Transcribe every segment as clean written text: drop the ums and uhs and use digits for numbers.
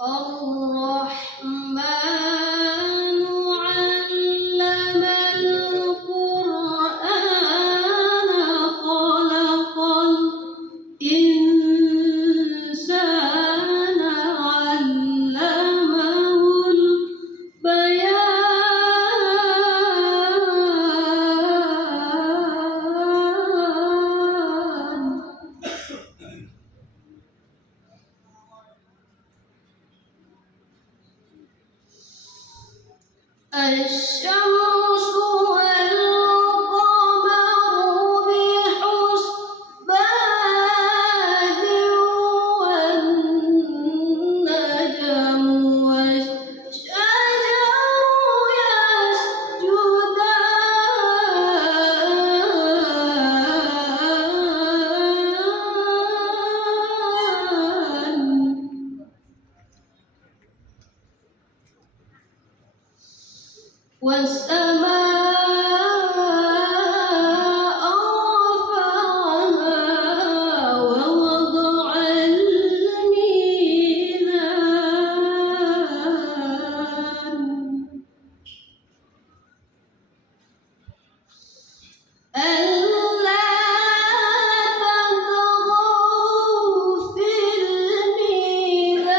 الرحمن علم القرآن خلق الإنسان علمه البيان الشمس والقمر بحسبان والنجم والشجر يسجدان والسماء رفعها ووضع الميزان ألا تطغوا في الميزان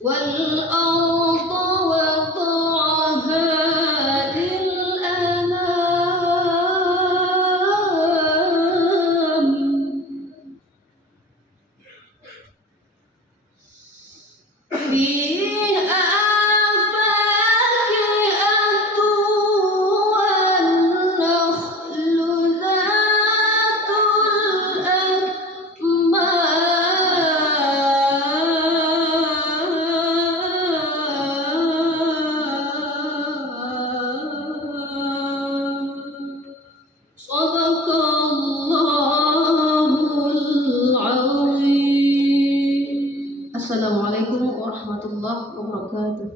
والأرض وضعها للأنام فيها فاكهة والنخل ذات الأكمام صدق الله العظيم. Assalamualaikum warahmatullahi wabarakatuh.